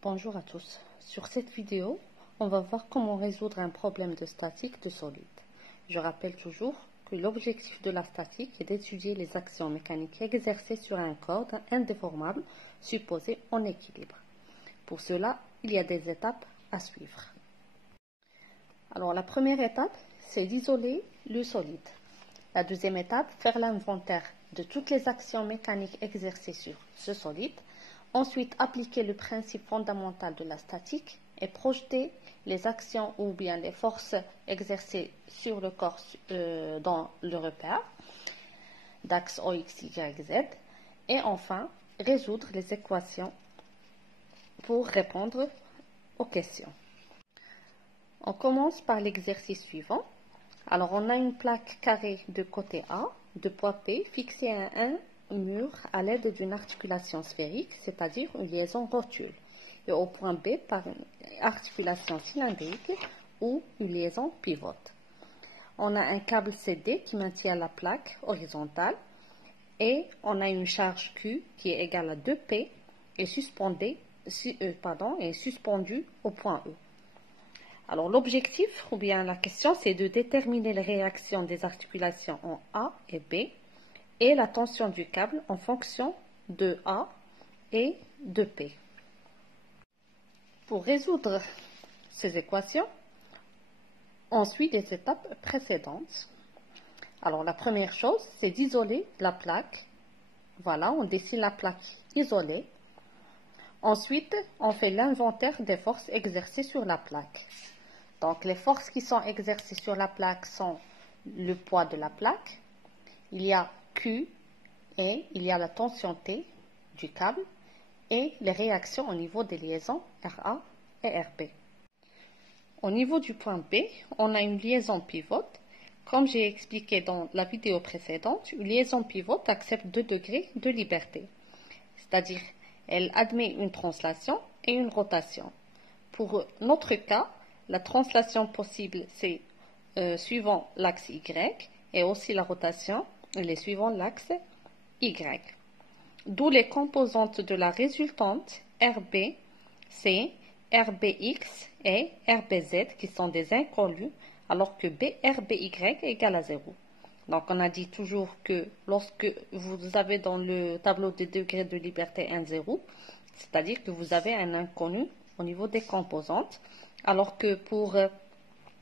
Bonjour à tous. Sur cette vidéo, on va voir comment résoudre un problème de statique de solide. Je rappelle toujours que l'objectif de la statique est d'étudier les actions mécaniques exercées sur un corps indéformable supposé en équilibre. Pour cela, il y a des étapes à suivre. Alors la première étape, c'est d'isoler le solide. La deuxième étape, faire l'inventaire de toutes les actions mécaniques exercées sur ce solide. Ensuite, appliquer le principe fondamental de la statique et projeter les actions ou bien les forces exercées sur le corps dans le repère d'axe OX, Y, Z. Et enfin, résoudre les équations pour répondre aux questions. On commence par l'exercice suivant. Alors, on a une plaque carrée de côté A, de poids P, fixée à un mur à l'aide d'une articulation sphérique, c'est-à-dire une liaison rotule, et au point B par une articulation cylindrique ou une liaison pivote. On a un câble CD qui maintient la plaque horizontale et on a une charge Q qui est égale à 2P et suspendue au point E. Alors l'objectif ou bien la question, c'est de déterminer les réactions des articulations en A et B et la tension du câble en fonction de A et de P. Pour résoudre ces équations, on suit les étapes précédentes. Alors la première chose, c'est d'isoler la plaque. Voilà, on dessine la plaque isolée. Ensuite, on fait l'inventaire des forces exercées sur la plaque. Donc, les forces qui sont exercées sur la plaque sont le poids de la plaque, il y a Q et il y a la tension T du câble et les réactions au niveau des liaisons RA et RB. Au niveau du point B, on a une liaison pivote. Comme j'ai expliqué dans la vidéo précédente, une liaison pivote accepte 2 degrés de liberté, c'est-à-dire elle admet une translation et une rotation. Pour notre cas, la translation possible, c'est suivant l'axe Y et aussi la rotation, elle est suivant l'axe Y. D'où les composantes de la résultante RB, c'est RBX et RBZ qui sont des inconnus, alors que RBY est égal à 0. Donc on a dit toujours que lorsque vous avez dans le tableau des degrés de liberté un 0, c'est-à-dire que vous avez un inconnu au niveau des composantes, alors que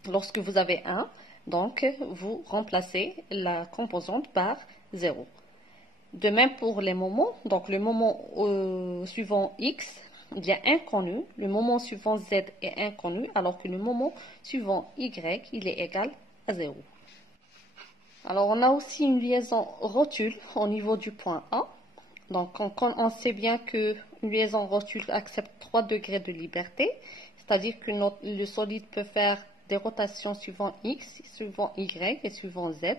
lorsque vous avez 1, donc vous remplacez la composante par 0. De même pour les moments, donc le moment suivant X est inconnu, le moment suivant Z est inconnu, alors que le moment suivant Y, il est égal à 0. Alors on a aussi une liaison rotule au niveau du point A. Donc on sait bien qu'une liaison rotule accepte 3 degrés de liberté, c'est-à-dire que le solide peut faire des rotations suivant X, suivant Y et suivant Z,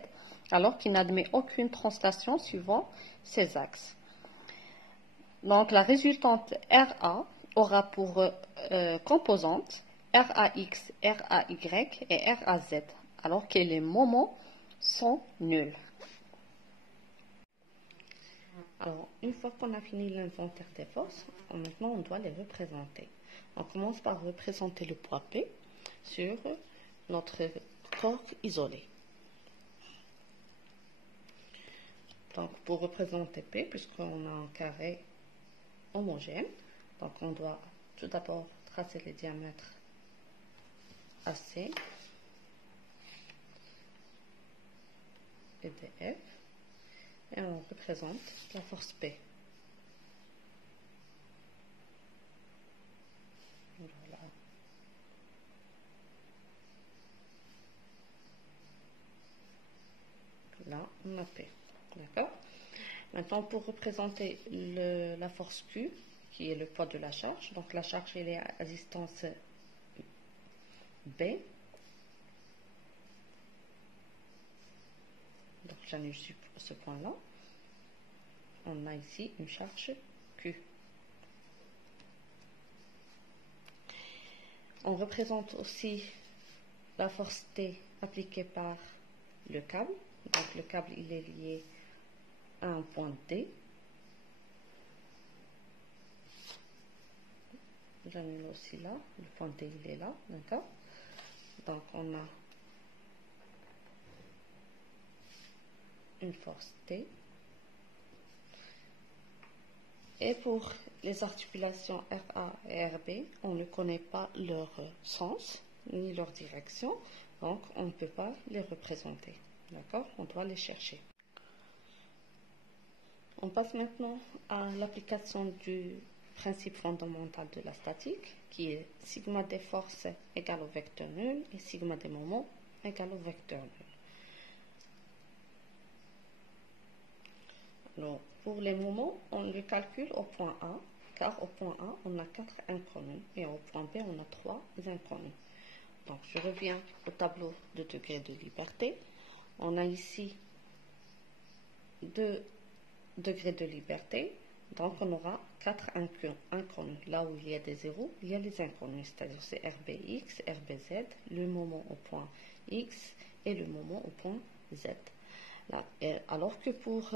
alors qu'il n'admet aucune translation suivant ces axes. Donc la résultante RA aura pour composantes RAX, RAY et RAZ, alors que les moments sont nuls. Alors, une fois qu'on a fini l'inventaire des forces, maintenant on doit les représenter. On commence par représenter le poids P sur notre corps isolé. Donc, pour représenter P, puisqu'on a un carré homogène, donc on doit tout d'abord tracer les diamètres AC et DF. Et on représente la force P. Voilà. Là, on a P. D'accord? Maintenant, pour représenter la force Q, qui est le poids de la charge, donc la charge elle est à distance B. Donc, j'annule ce point-là. On a ici une charge Q. On représente aussi la force T appliquée par le câble. Donc, le câble, il est lié à un point D. j'annule aussi là, le point T il est là, d'accord. Donc on a une force T. Et pour les articulations RA et RB, on ne connaît pas leur sens ni leur direction, donc on ne peut pas les représenter. D'accord? On doit les chercher. On passe maintenant à l'application du principe fondamental de la statique, qui est sigma des forces égale au vecteur nul et sigma des moments égale au vecteur nul. Alors, pour les moments, on le calcule au point A, car au point A, on a 4 inconnus et au point B, on a 3 inconnus. Donc, je reviens au tableau de degré de liberté. On a ici 2 degrés de liberté, donc on aura 4 inconnus. Là où il y a des zéros, il y a les inconnus, c'est-à-dire c'est RBX, RBZ, le moment au point X et le moment au point Z. Là, alors que pour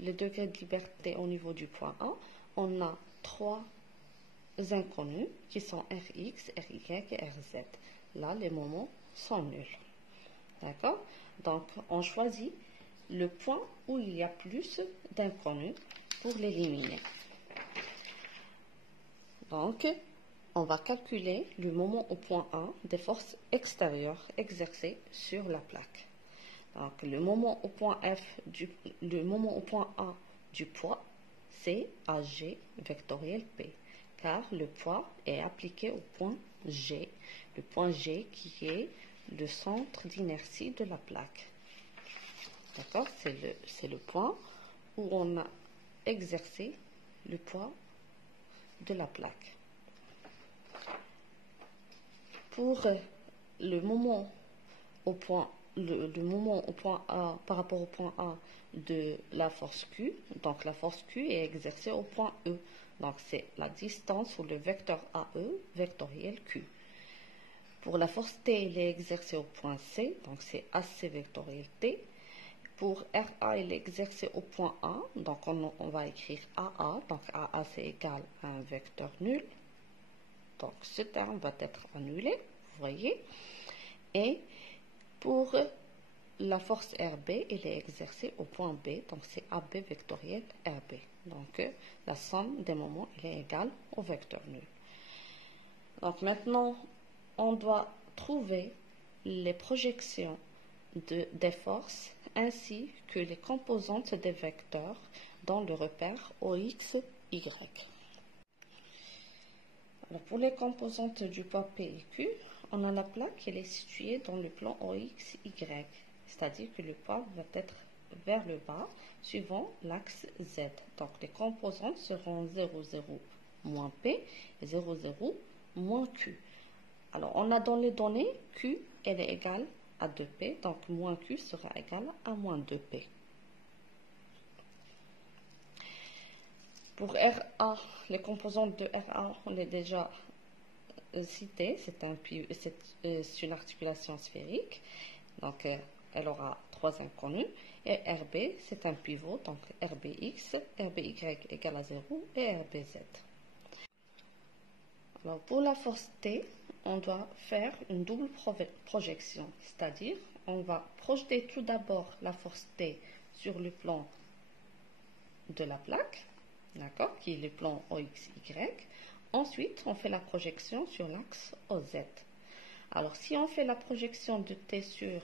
le degré de liberté au niveau du point A, on a 3 inconnus qui sont Rx, Ry et Rz. Là, les moments sont nuls. D'accord? Donc, on choisit le point où il y a plus d'inconnus pour l'éliminer. Donc, on va calculer le moment au point A des forces extérieures exercées sur la plaque. Donc, le moment au point A du poids, c'est AG vectoriel P, car le poids est appliqué au point G, le point G qui est le centre d'inertie de la plaque. D'accord? C'est le point où on a exercé le poids de la plaque. Pour le moment au point A par rapport au point A de la force Q, donc la force Q est exercée au point E. Donc c'est la distance ou le vecteur AE vectoriel Q. Pour la force T, elle est exercée au point C, donc c'est AC vectoriel T. Pour RA, il est exercé au point A, donc on va écrire AA, donc AA c'est égal à un vecteur nul. Donc ce terme va être annulé, vous voyez. Et pour la force RB, elle est exercée au point B, donc c'est AB vectoriel RB. Donc la somme des moments elle est égale au vecteur nul. Donc maintenant, on doit trouver les projections des forces ainsi que les composantes des vecteurs dans le repère OX, Y. Alors pour les composantes du poids P et Q, on a la plaque qui est située dans le plan OX, Y, c'est-à-dire que le poids va être vers le bas suivant l'axe Z. Donc les composantes seront 0, 0 moins P et 0, 0 moins Q. Alors on a dans les données Q elle est égale à 2P, donc moins Q sera égal à moins 2P. Pour RA, les composantes de RA, on est déjà cité, c'est une articulation sphérique, donc elle aura 3 inconnus, et RB, c'est un pivot, donc RBX, RBY égale à 0 et RBZ. Alors pour la force T, on doit faire une double projection, c'est-à-dire on va projeter tout d'abord la force T sur le plan de la plaque, d'accord, qui est le plan OXY. Ensuite, on fait la projection sur l'axe OZ. Alors, si on fait la projection de T sur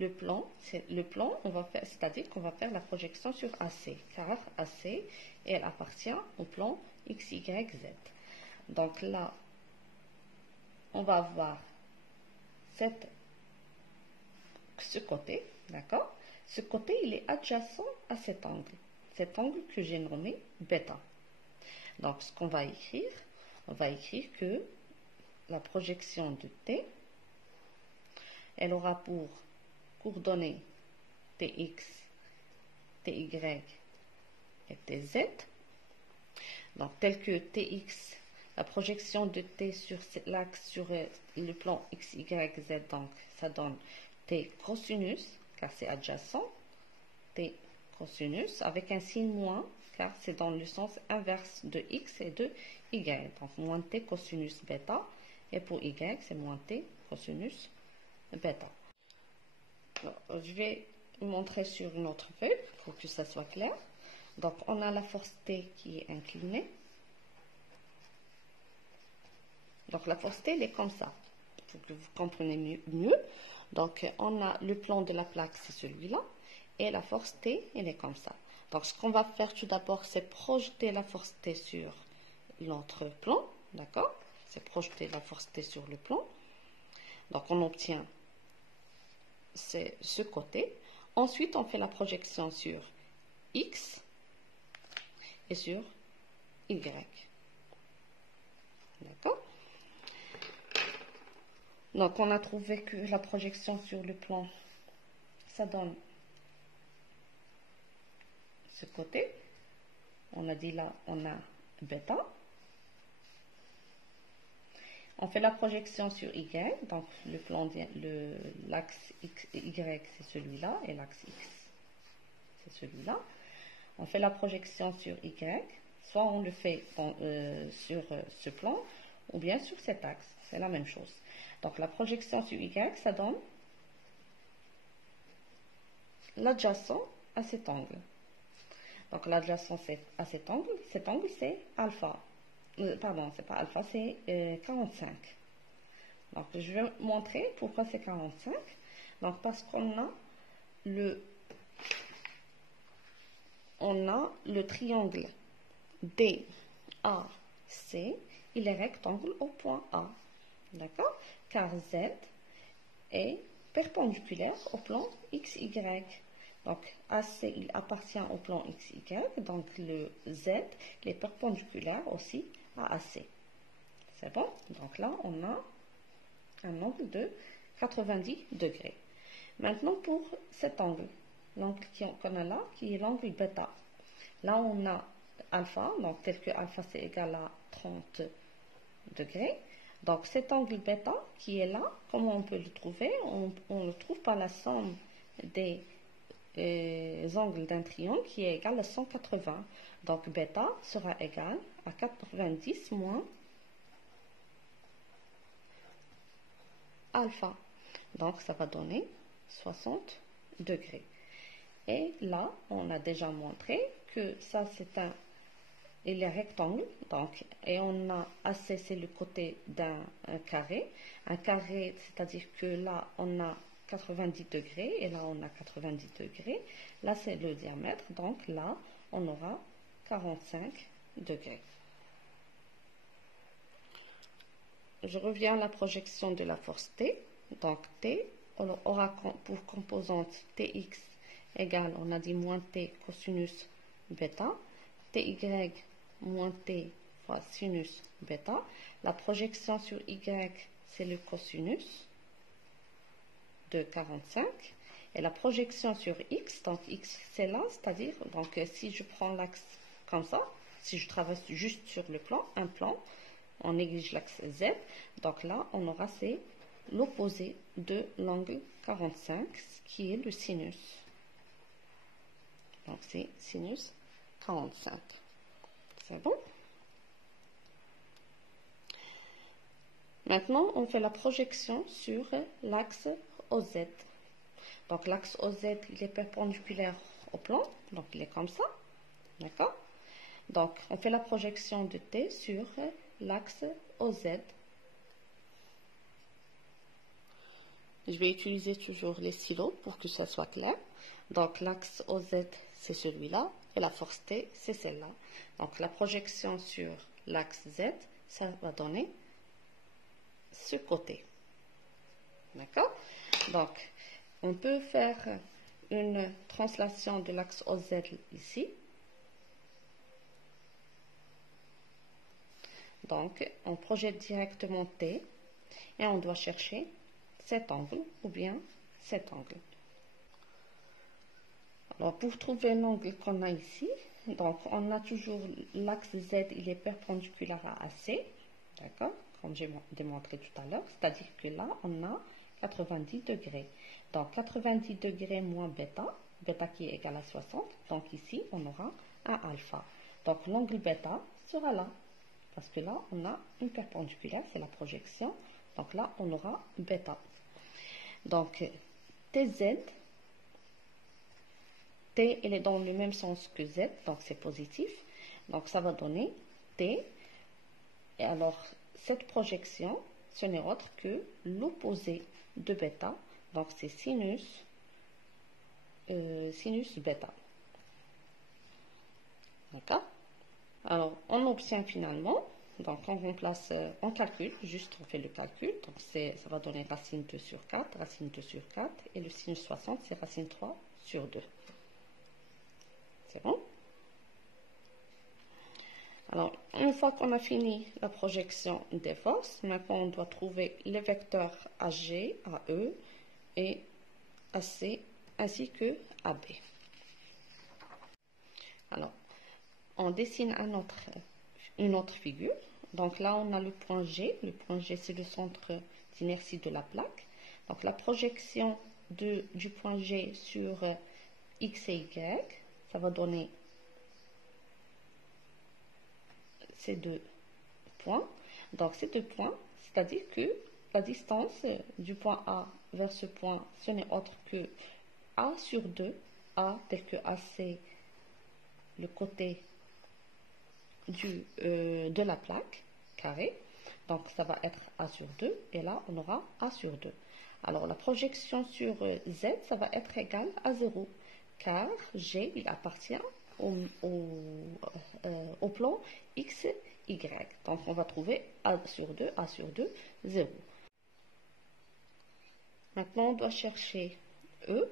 le plan, c'est-à-dire qu'on va faire la projection sur AC, car AC, elle appartient au plan XYZ. Donc là, on va avoir ce côté, d'accord? Ce côté, il est adjacent à cet angle que j'ai nommé bêta. Donc, ce qu'on va écrire, on va écrire que la projection de T, elle aura pour coordonnées Tx, Ty et Tz. Donc, tel que Tx, la projection de T sur l'axe sur le plan X, Y, Z, donc ça donne T cosinus, car c'est adjacent, T cosinus, avec un signe moins, car c'est dans le sens inverse de X et de y. Donc, moins t cosinus bêta. Et pour y, c'est moins t cosinus bêta. Alors, je vais montrer sur une autre feuille pour que ça soit clair. Donc, on a la force T qui est inclinée. Donc, la force T, elle est comme ça, pour que vous compreniez mieux. Donc, on a le plan de la plaque, c'est celui-là. Et la force T, elle est comme ça. Donc, ce qu'on va faire tout d'abord, c'est projeter la force T sur l'autre plan. D'accord? C'est projeter la force T sur le plan. Donc, on obtient ce côté. Ensuite, on fait la projection sur X et sur Y. D'accord? Donc, on a trouvé que la projection sur le plan, ça donne ce côté. On a dit là, on a bêta. On fait la projection sur Y. Donc, le plan, l'axe Y, c'est celui-là. Et l'axe X, c'est celui-là. On fait la projection sur Y. Soit on le fait sur ce plan, ou bien sur cet axe. C'est la même chose. Donc, la projection sur Y, ça donne l'adjacent à cet angle. Donc, l'adjacent à cet angle, c'est alpha. Pardon, c'est pas alpha, c'est 45. Donc, je vais montrer pourquoi c'est 45. Donc, parce qu'on a le triangle DAC, il est rectangle au point A. D'accord? Car Z est perpendiculaire au plan XY. Donc, AC, il appartient au plan XY. Donc, le Z, il est perpendiculaire aussi à AC. C'est bon? Donc là, on a un angle de 90 degrés. Maintenant, pour cet angle, l'angle qu'on a là, qui est l'angle bêta. Là, on a alpha, donc tel que alpha, c'est égal à 30 degrés. Donc, cet angle bêta qui est là, comment on peut le trouver? On le trouve par la somme des angles d'un triangle qui est égal à 180. Donc, bêta sera égal à 90 moins alpha. Donc, ça va donner 60 degrés. Et là, on a déjà montré que ça, il est rectangle. Donc, et on a AC, c'est le côté d'un carré. Un carré, c'est-à-dire que là, on a 90 degrés et là, on a 90 degrés. Là, c'est le diamètre. Donc, là, on aura 45 degrés. Je reviens à la projection de la force T. Donc, T, on aura pour composante Tx égale, on a dit moins T cosinus bêta. Ty moins T fois sinus bêta. La projection sur Y, c'est le cosinus de 45. Et la projection sur X, donc X, c'est là, c'est-à-dire, donc si je prends l'axe comme ça, si je traverse juste sur le plan, un plan, on néglige l'axe Z. Donc là, on aura c'est l'opposé de l'angle 45, qui est le sinus. Donc c'est sinus 45. C'est bon? Maintenant, on fait la projection sur l'axe OZ. Donc l'axe OZ, il est perpendiculaire au plan, donc il est comme ça. D'accord? Donc, on fait la projection de T sur l'axe OZ. Je vais utiliser toujours les stylos pour que ça soit clair. Donc, l'axe OZ, c'est celui-là. Et la force T, c'est celle-là. Donc, la projection sur l'axe Z, ça va donner ce côté. D'accord? Donc, on peut faire une translation de l'axe OZ ici. Donc, on projette directement T et on doit chercher cet angle ou bien cet angle. Alors, pour trouver l'angle qu'on a ici, donc on a toujours l'axe Z, il est perpendiculaire à AC, d'accord, comme j'ai démontré tout à l'heure, c'est-à-dire que là, on a 90 degrés. Donc, 90 degrés moins bêta, bêta qui est égal à 60, donc ici, on aura un alpha. Donc, l'angle bêta sera là. parce que là, on a une perpendiculaire, c'est la projection. Donc là, on aura bêta. Donc, TZ, T, elle est dans le même sens que Z, donc c'est positif. Donc, ça va donner T. Et alors, cette projection, ce n'est autre que l'opposé de bêta. Donc, c'est sinus bêta. D'accord? Alors, on obtient finalement, donc on remplace, on calcule, juste on fait le calcul. Donc, ça va donner racine 2 sur 4, racine 2 sur 4. Et le sinus 60, c'est racine 3 sur 2. C'est bon? Alors, une fois qu'on a fini la projection des forces, maintenant on doit trouver les vecteurs AG, AE et AC ainsi que AB. Alors, on dessine une autre figure. Donc là, on a le point G. Le point G, c'est le centre d'inertie de la plaque. Donc la projection du point G sur X et Y, ça va donner ces deux points. Donc ces deux points, c'est-à-dire que la distance du point A vers ce point, ce n'est autre que A sur 2. A, tel que A, c'est le côté de la plaque carré. Donc ça va être A sur 2. Et là, on aura A sur 2. Alors la projection sur Z, ça va être égal à 0. Car G, il appartient au plan X, Y. Donc, on va trouver A sur 2, 0. Maintenant, on doit chercher E,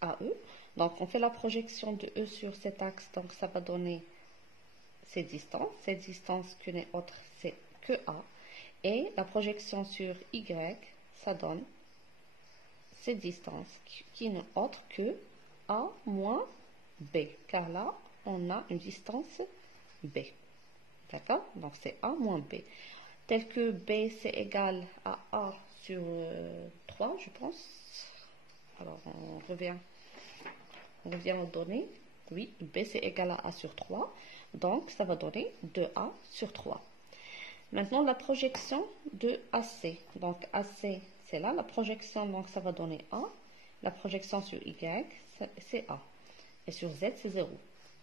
AE. Donc, on fait la projection de E sur cet axe. Donc, ça va donner cette distance. Cette distance que n'est autre, c'est que A. Et la projection sur Y, ça donne cette distance qui n'est autre que A moins B, car là, on a une distance B. D'accord? Donc, c'est A moins B. Tel que B, c'est égal à A sur 3, je pense. Alors, on revient aux données. Oui, B, c'est égal à A sur 3. Donc, ça va donner 2A sur 3. Maintenant, la projection de AC. Donc, AC, c'est là. La projection, donc, ça va donner A. La projection sur Y, c'est A. Et sur Z, c'est 0.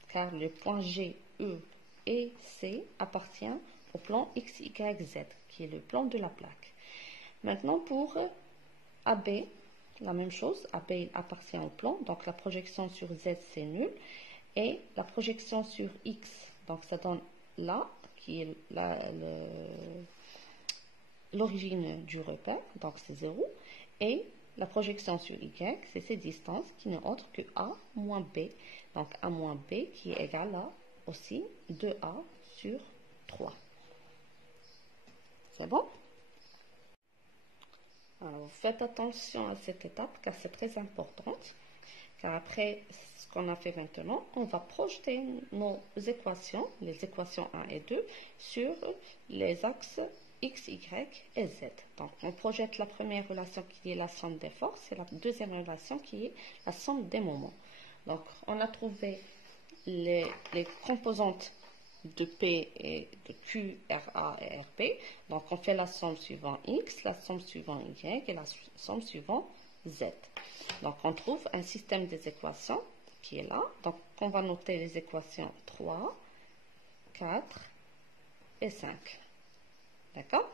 Car le point G, E et C appartient au plan X, Y, Z, qui est le plan de la plaque. Maintenant, pour AB, la même chose. AB appartient au plan. Donc, la projection sur Z, c'est nul. Et la projection sur X, donc ça donne là, qui est l'origine du repère. Donc, c'est 0. Et la projection sur Y, c'est cette distance qui n'est autre que A moins B. Donc, A moins B qui est égal à aussi 2A sur 3. C'est bon? Alors, faites attention à cette étape car c'est très importante. Car après ce qu'on a fait maintenant, on va projeter nos équations, les équations 1 et 2, sur les axes X, Y et Z. Donc, on projette la première relation qui est la somme des forces et la deuxième relation qui est la somme des moments. Donc, on a trouvé les composantes de P et de Q, RA et RB. Donc, on fait la somme suivant X, la somme suivant Y et la somme suivant Z. Donc, on trouve un système des équations qui est là. Donc, on va noter les équations 3, 4 et 5. D'accord?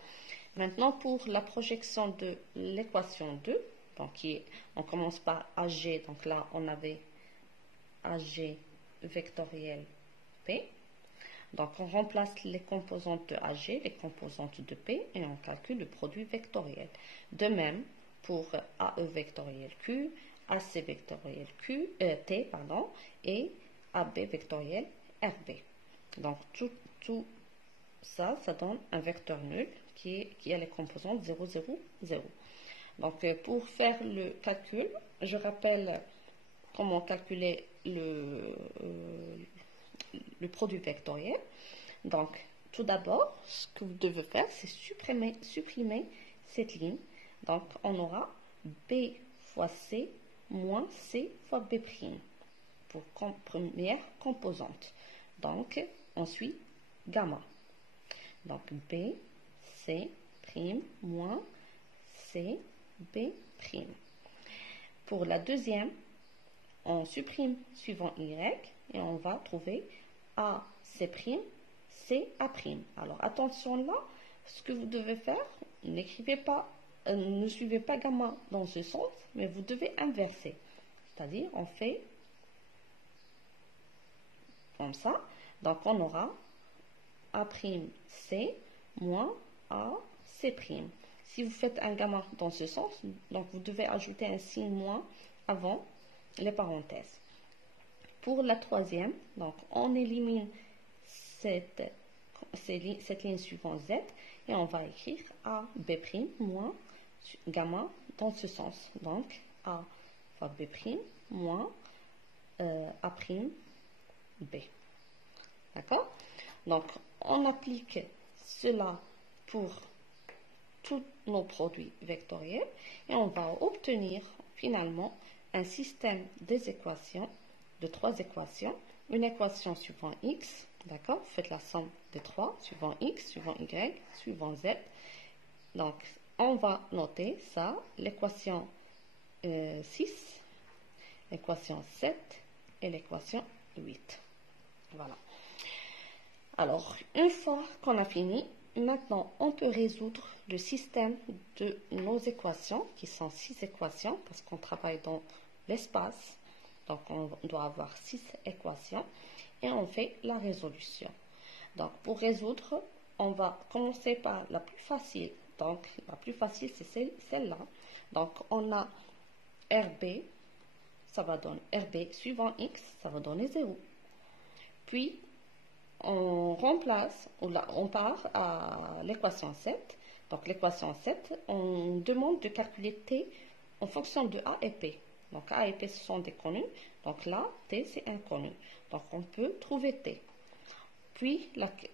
Maintenant, pour la projection de l'équation 2, donc on commence par AG. Donc là, on avait AG vectoriel P. Donc, on remplace les composantes de AG, les composantes de P, et on calcule le produit vectoriel. De même, pour AE vectoriel Q, AC vectoriel T, et AB vectoriel RB. Donc, tout ça, ça donne un vecteur nul qui a les composantes 0, 0, 0. Donc, pour faire le calcul, je rappelle comment calculer le produit vectoriel. Donc, tout d'abord, ce que vous devez faire, c'est supprimer cette ligne. Donc, on aura B fois C moins C fois B' pour première composante. Donc, ensuite, gamma. Donc B, C, prime, moins C, B, prime. Pour la deuxième, on supprime suivant Y et on va trouver A, C', C, A'. Alors attention là, ce que vous devez faire, n'écrivez pas, ne suivez pas gamma dans ce sens, mais vous devez inverser. C'est-à-dire, on fait comme ça. Donc, on aura A', moins A, C'. Si vous faites un gamma dans ce sens, donc vous devez ajouter un signe moins avant les parenthèses. Pour la troisième, donc on élimine cette ligne suivant Z et on va écrire A, B' moins gamma dans ce sens. Donc A fois B' moins A', B. D'accord? Donc on applique cela pour tous nos produits vectoriels et on va obtenir finalement un système des équations, de trois équations, une équation suivant x, d'accord, faites la somme des trois, suivant x, suivant y, suivant z. Donc on va noter ça, l'équation 6, l'équation 7 et l'équation 8. Voilà. Alors, une fois qu'on a fini, maintenant, on peut résoudre le système de nos équations, qui sont 6 équations, parce qu'on travaille dans l'espace. Donc, on doit avoir 6 équations, et on fait la résolution. Donc, pour résoudre, on va commencer par la plus facile. Donc, la plus facile, c'est celle-là. Donc, on a RB, ça va donner RB suivant X, ça va donner 0. Puis, on remplace, on part à l'équation 7. Donc l'équation 7, on demande de calculer T en fonction de A et P. Donc A et P, ce sont des connus. Donc là, T, c'est inconnu. Donc on peut trouver T. Puis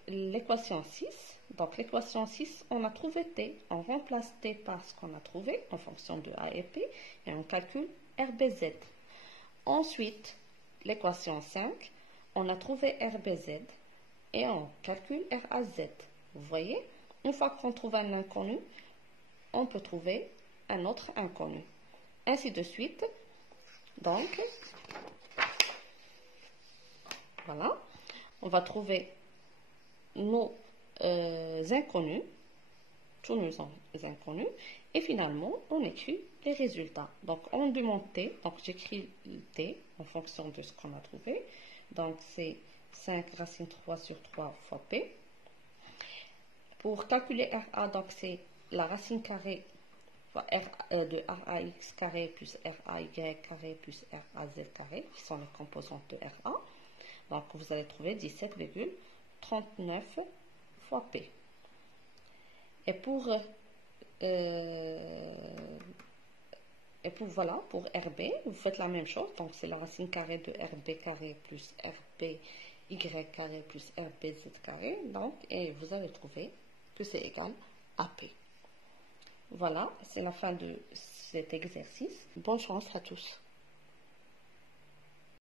l'équation 6. Donc l'équation 6, on a trouvé T. On remplace T par ce qu'on a trouvé en fonction de A et P. Et on calcule RBZ. Ensuite, l'équation 5, on a trouvé RBZ. Et on calcule RAZ. Vous voyez, une fois qu'on trouve un inconnu, on peut trouver un autre inconnu. Ainsi de suite. Donc, voilà. On va trouver nos inconnus, tous nos inconnus, et finalement, on écrit les résultats. Donc, on demande T. Donc, j'écris T en fonction de ce qu'on a trouvé. Donc, c'est 5 racine 3 sur 3 fois P. Pour calculer RA, donc c'est la racine carrée de RAX carré plus RAY carré plus RAZ carré, qui sont les composantes de RA. Donc vous allez trouver 17,39 fois P. Et pour voilà, pour RB, vous faites la même chose. Donc c'est la racine carrée de RB carré plus RB y carré plus RBZ carré, donc, et vous allez trouver que c'est égal à P. Voilà, c'est la fin de cet exercice. Bonne chance à tous.